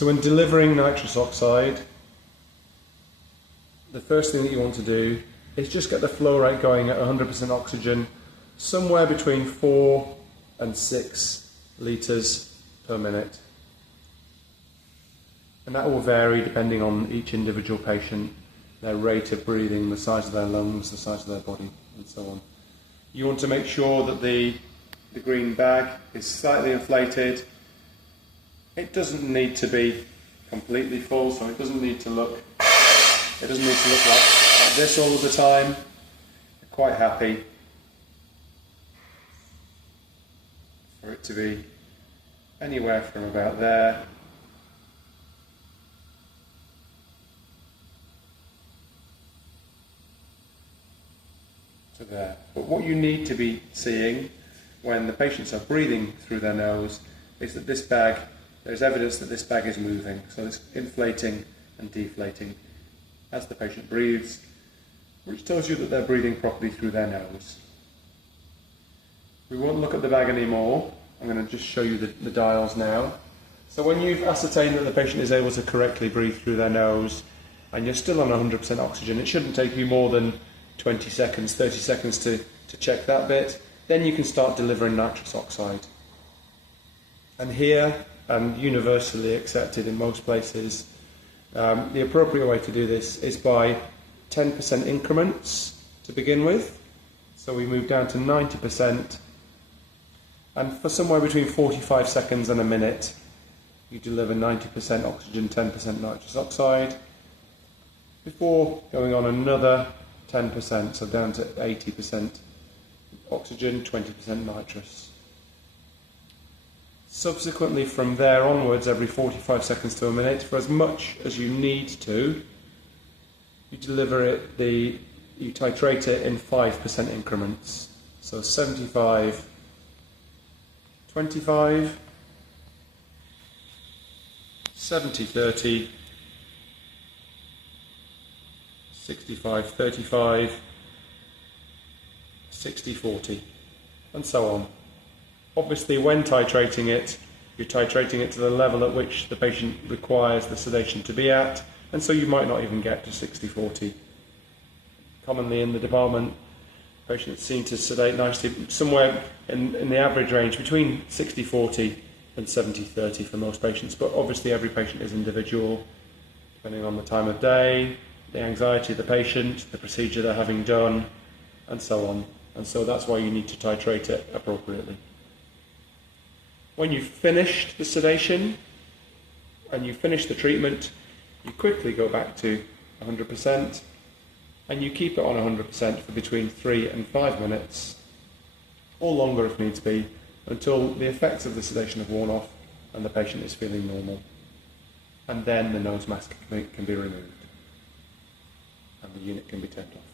So when delivering nitrous oxide, the first thing that you want to do is just get the flow rate going at 100% oxygen, somewhere between 4 and 6 litres per minute. And that will vary depending on each individual patient, their rate of breathing, the size of their lungs, the size of their body, and so on. You want to make sure that the green bag is slightly inflated. It doesn't need to be completely full, so it doesn't need to look like this all of the time. I'm quite happy for it to be anywhere from about there to there. But what you need to be seeing when the patients are breathing through their nose is that this bag, there's evidence that this bag is moving, so it's inflating and deflating as the patient breathes, which tells you that they're breathing properly through their nose. We won't look at the bag anymore. I'm going to just show you the dials now. So when you've ascertained that the patient is able to correctly breathe through their nose and you're still on 100% oxygen, it shouldn't take you more than 20 seconds, 30 seconds to check that bit. Then you can start delivering nitrous oxide. And here, and universally accepted in most places, the appropriate way to do this is by 10% increments to begin with. So we move down to 90%, and for somewhere between 45 seconds and a minute, you deliver 90% oxygen, 10% nitrous oxide, before going on another 10%, so down to 80% oxygen, 20% nitrous. Subsequently, from there onwards, every 45 seconds to a minute, for as much as you need to, you deliver it, you titrate it in 5% increments. So 75, 25, 70, 30, 65, 35, 60, 40, and so on. Obviously, when titrating it, you're titrating it to the level at which the patient requires the sedation to be at, and so you might not even get to 60-40. Commonly in the department, patients seem to sedate nicely somewhere in the average range between 60-40 and 70-30 for most patients, but obviously every patient is individual, depending on the time of day, the anxiety of the patient, the procedure they're having done, and so on. And so that's why you need to titrate it appropriately. When you've finished the sedation and you finish the treatment, you quickly go back to 100% and you keep it on 100% for between 3 and 5 minutes, or longer if needs be, until the effects of the sedation have worn off and the patient is feeling normal. And then the nose mask can be removed and the unit can be turned off.